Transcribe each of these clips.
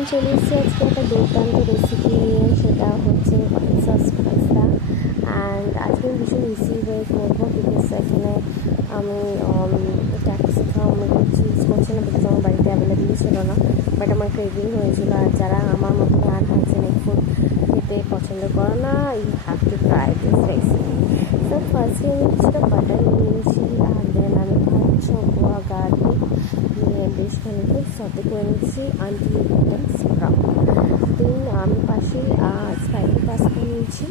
আমি চলে এসেছি আজকে একটা দুর্দান্ত রেসিপি নিয়ে, সেটা হচ্ছে হোয়াইট সস পাস্তা। অ্যান্ড আজকে আমি ভীষণ ইজিভাবে করবো, বিকজ এখানে আমি ক্যাপসিকাম চিজ করছি না, বিকজ আমার বাড়িতে অ্যাভেলেবেল ছিল না, বাট আমার ক্রেভিং হয়েছিল। আর যারা আমার মতো আনহাইজেনিক ফুড খেতে পছন্দ করো না, you have to try this recipe. তো ফার্স্টে আমি কিছুটা বাটার নিয়ে নিয়েছি, আর দেন আমি গুয়া গার্লিক নিয়ে বেশ খানিকটা সতে করে নিচ্ছি আনটিল ইট বিকামস ব্রাউন। দেন আমি পাশে স্পাইরাল পাস্তা নিয়েছি,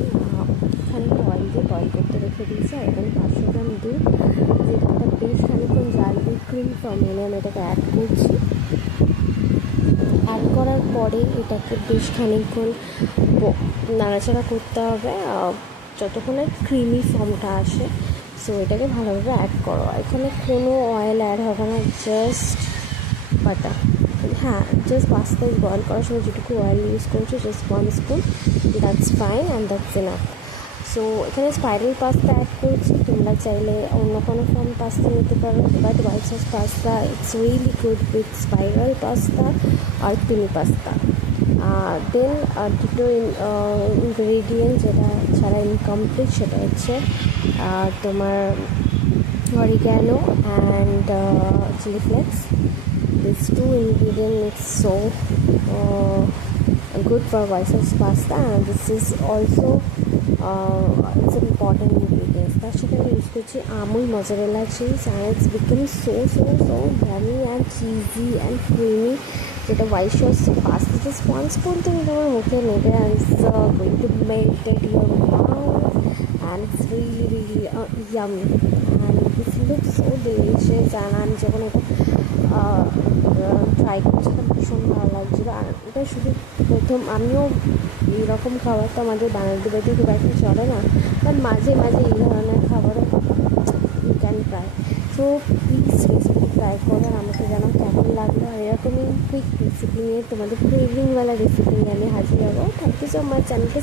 খানিকটা অয়েল দিয়ে বয়েল করতে রেখে দিয়েছি। আর এখানে 500 গ্রাম দুধ, যেটা বেশ খানিকক্ষণ জাল দিয়ে ক্রিম ফর্ম এনে আমি এটাকে অ্যাড করছি। অ্যাড করার পরে এটাকে বেশ খানিকক্ষণ নাড়াচাড়া করতে হবে যতক্ষণে ক্রিমি ফর্মটা আসে। সো এটাকে ভালোভাবে অ্যাড করো। এখানে কোনো অয়েল অ্যাড হবে না, জাস্ট বাটার। হ্যাঁ, জাস্ট পাস্তা বয়েল করার সময় যেটুকু অয়েল ইউজ করছো, just 1 spoon, that's fine and that's enough. So এখানে স্পাইরাল পাস্তা অ্যাড করছি, তোমরা চাইলে অন্য কোনো ফর্ম পাস্তা নিতে পারো, but white sauce pasta it's really good with spiral pasta আর ক্রিমি পাস্তা। দেন দুটো ইনগ্রেডিয়েন্ট যেটা ছাড়া ইনকমপ্লিট, সেটা হচ্ছে তোমার oregano and chili flakes. These two ingredients is so good for white sauce pasta, and this is also it's an important ingredient. তার সাথে আমি ইউজ করছি Amul mozzarella cheese, and it's become so yummy and cheesy and creamy. যেটা white sauce pasta just 1 spoon তুমি তোমার মুখে নেবে, and it's going to melt at your mouth, and it's really yummy, and this looks so delicious. And আমি যখন এটা try করছিলাম ভীষণ ভালো লাগছিলো। আর এটা শুধু প্রথম, আমিও এইরকম খাবার তো আমাদের বাঙালিদের বাড়িতে খুব একটা চলে না, বাট মাঝে মাঝে এই ধরনের খাবারও you can try. So please recipe try করবেন, আমাকে যেন কেমন লাগলো। আর এরকমই কুইক রেসিপি নিয়ে, তোমাদের ক্রেভিংওয়ালা রেসিপি নিয়ে আমি হাজির হবো। Thank you so much. চ্যানেলকে